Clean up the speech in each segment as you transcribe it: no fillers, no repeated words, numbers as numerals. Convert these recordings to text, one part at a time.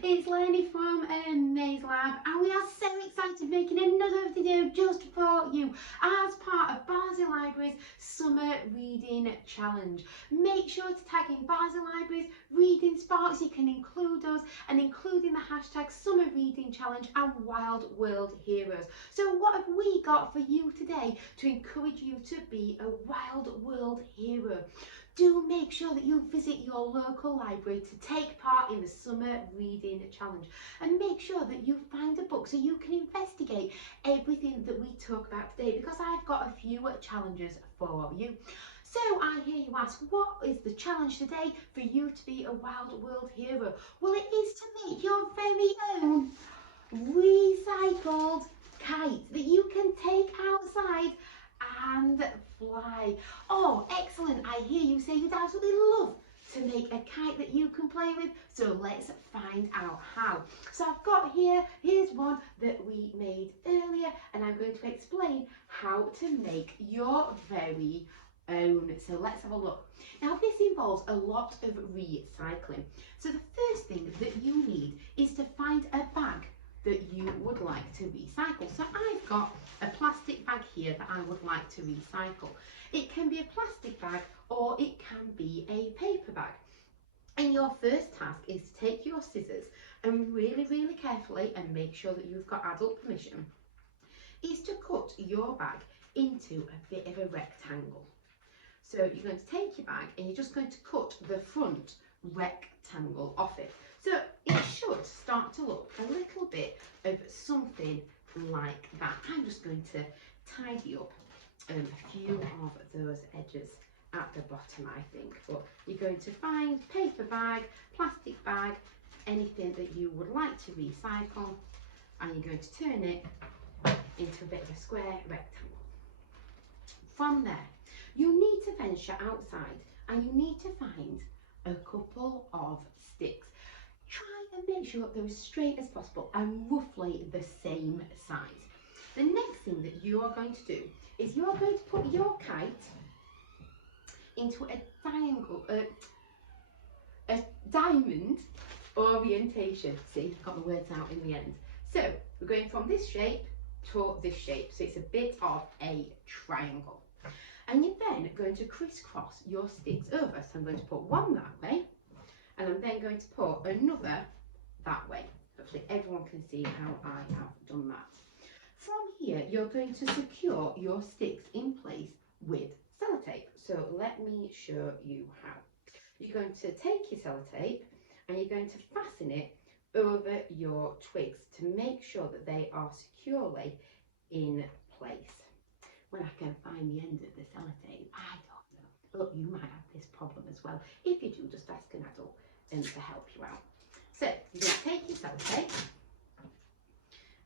It's Leonie from Amazelab, and we are so excited making another video just for you as part of Barnsley Libraries Summer Reading Challenge. Make sure to tag in Barnsley Libraries Reading Sparks. You can include us and including the hashtag Summer Reading Challenge and Wild World Heroes. So what have we got for you today to encourage you to be a Wild World Hero? Do make sure that you visit your local library to take part in the Summer Reading Challenge, and make sure that you find a book so you can investigate everything that we talk about today, because I've got a few challenges for you. So I hear you ask, what is the challenge today for you to be a Wild World Hero? Well, it is to make your very own recycled kite that you can take outside and fly. Oh, excellent. I hear you say you'd absolutely love to make a kite that you can play with. So let's find out how. So I've got here's one that we made earlier, and I'm going to explain how to make your very own. So let's have a look. Now this involves a lot of recycling. So the first thing that you need is to find a bag that you would like to recycle. So I've got a plastic bag here that I would like to recycle. It can be a plastic bag or it can be a paper bag. And your first task is to take your scissors and really carefully, and make sure that you've got adult permission, is to cut your bag into a bit of a rectangle. So you're going to take your bag and you're just going to cut the front rectangle off it. So it should start to look a little bit of something like that. I'm just going to tidy up a few of those edges at the bottom, I think. But you're going to find paper bag, plastic bag, anything that you would like to recycle, and you're going to turn it into a bit of a square rectangle. From there, you need to venture outside and you need to find a couple of sticks. Try and make sure they're as straight as possible and roughly the same size. The next thing that you are going to do is you are going to put your kite into a diamond orientation. See, got the words out in the end. So we're going from this shape to this shape. So it's a bit of a triangle. And you're then going to crisscross your sticks over. So I'm going to put one that way, and I'm then going to put another that way. Hopefully everyone can see how I have done that. From here, you're going to secure your sticks in place with sellotape. So let me show you how. You're going to take your sellotape and you're going to fasten it over your twigs to make sure that they are securely in place. When I can find the end of the sellotape, I don't know. Look, you might have this problem as well. If you do, just ask an adult to help you out. So you're going to take your sellotape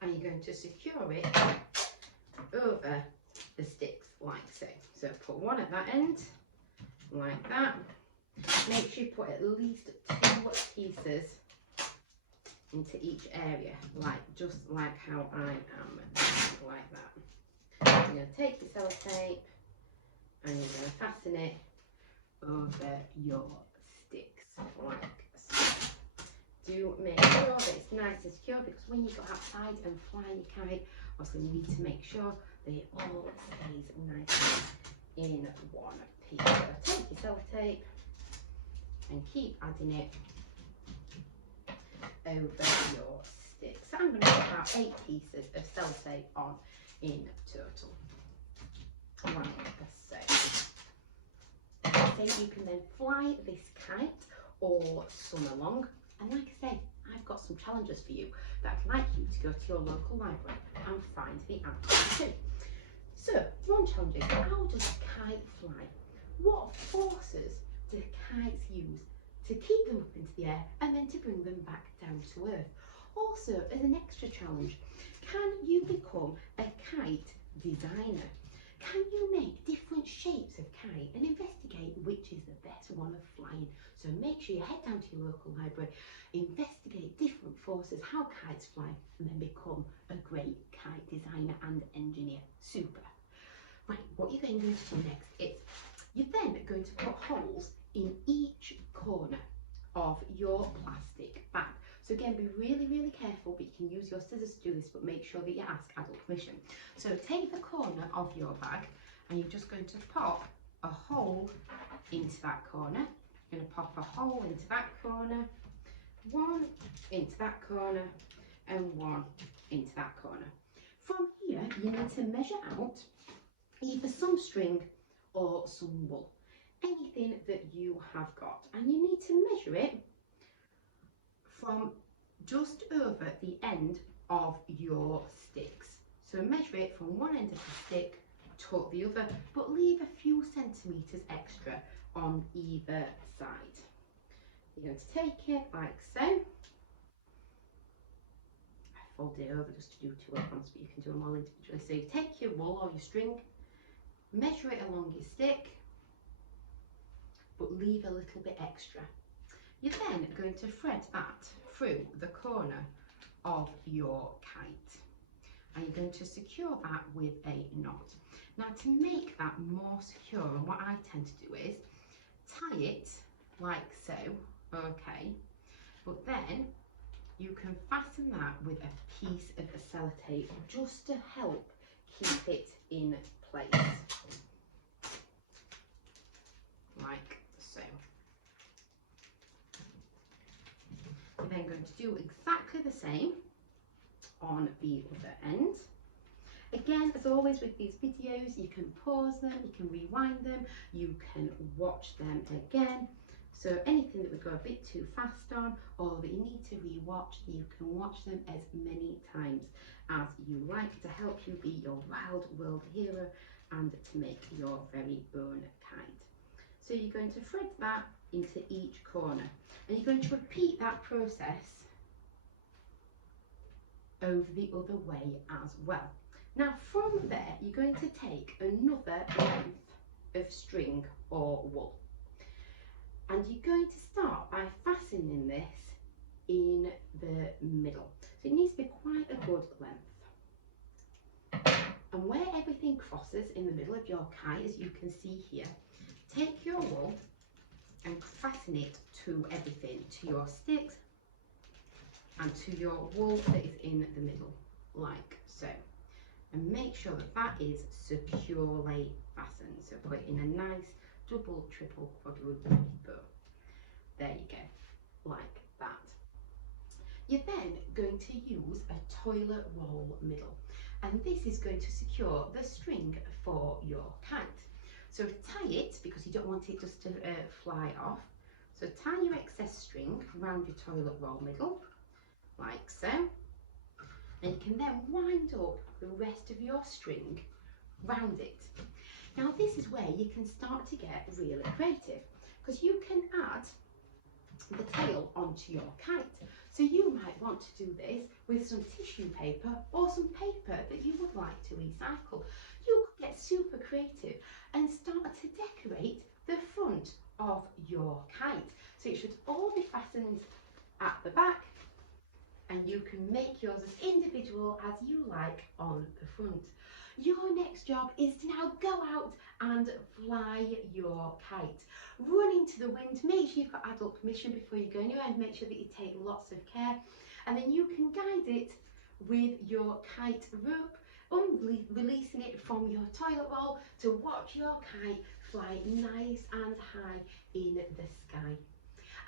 and you're going to secure it over the sticks like so. So put one at that end, like that. Make sure you put at least 2 pieces into each area, just like how I am, like that. You're going to take your sellotape and you're going to fasten it over your sticks like so. Do make sure that it's nice and secure, because when you go outside and fly your kite, obviously you need to make sure that it all stays nice in one piece. So take your sellotape and keep adding it over your sticks. So I'm going to put about 8 pieces of sellotape on in total. Like so. So you can then fly this kite all summer long. And like I say, I've got some challenges for you that I'd like you to go to your local library and find the answer to. So one challenge is, how does a kite fly? What forces do kites use to keep them up into the air and then to bring them back down to earth? Also, as an extra challenge, can you become a kite designer? Can you make different shapes of kite and investigate which is the best one of flying? So make sure you head down to your local library, investigate different forces, how kites fly, and then become a great kite designer and engineer. Super. Right, what you're then going to do next is you're then going to put holes in each corner of your plastic bag. So again, be really, really careful, but you can use your scissors to do this, but make sure that you ask adult permission. So take the corner of your bag and you're just going to pop a hole into that corner. You're going to pop a hole into that corner, one into that corner, and one into that corner. From here, you need to measure out either some string or some wool, anything that you have got, and you need to measure it from just over the end of your sticks. So measure it from one end of the stick to the other, but leave a few centimetres extra on either side. You're going to take it like so. I fold it over just to do two at once, but you can do them all individually. So you take your wool or your string, measure it along your stick, but leave a little bit extra. You're then going to thread that through the corner of your kite, and you're going to secure that with a knot. Now, to make that more secure, and what I tend to do is tie it like so, okay, but then you can fasten that with a piece of sellotape just to help keep it in place, like so. You're then going to do exactly the same on the other end. Again, as always with these videos, you can pause them, you can rewind them, you can watch them again. So anything that would go a bit too fast on, or that you need to re-watch, you can watch them as many times as you like to help you be your wild world hero and to make your very own kite. So you're going to thread that into each corner, and you're going to repeat that process over the other way as well. Now from there, you're going to take another length of string or wool, and you're going to start by fastening this in the middle. So it needs to be quite a good length. And where everything crosses in the middle of your kite, as you can see here, take your wool and fasten it to everything, to your sticks and to your wool that is in the middle, like so. And make sure that that is securely fastened. So put it in a nice double, triple, quadruple bow. There you go, like that. You're then going to use a toilet roll middle, and this is going to secure the string for your kite. So tie it, because you don't want it just to fly off. So tie your excess string around your toilet roll middle, like so. And you can then wind up the rest of your string round it. Now this is where you can start to get really creative, because you can add the tail onto your kite. So you might want to do this with some tissue paper or some paper that you would like to recycle. You could get super creative and start to decorate the front of your kite. So it should all be fastened at the back, and you can make yours as individual as you like on the front. Your next job is to now go out and fly your kite. Run into the wind, make sure you've got adult permission before you go anywhere, and make sure that you take lots of care. And then you can guide it with your kite rope, releasing it from your toilet roll to watch your kite fly nice and high in the sky.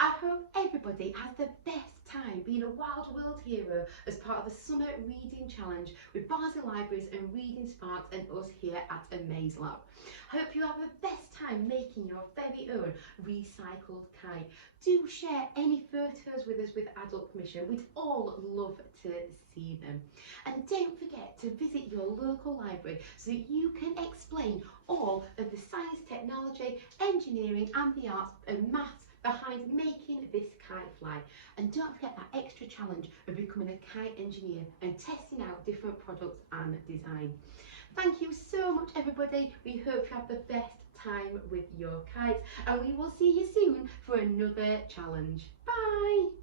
I hope everybody has the best time being a wild world hero as part of the Summer Reading Challenge with Barnsley Libraries and Reading Sparks and us here at Amazelab. Hope you have the best time making your very own recycled kite. Do share any photos with us with adult permission. We'd all love to see them. And don't forget to visit your local library so that you can explain all of the science, technology, engineering and the arts and maths behind making this kite fly. And don't forget that extra challenge of becoming a kite engineer and testing out different products and design. Thank you so much everybody. We hope you have the best time with your kites, and we will see you soon for another challenge. Bye!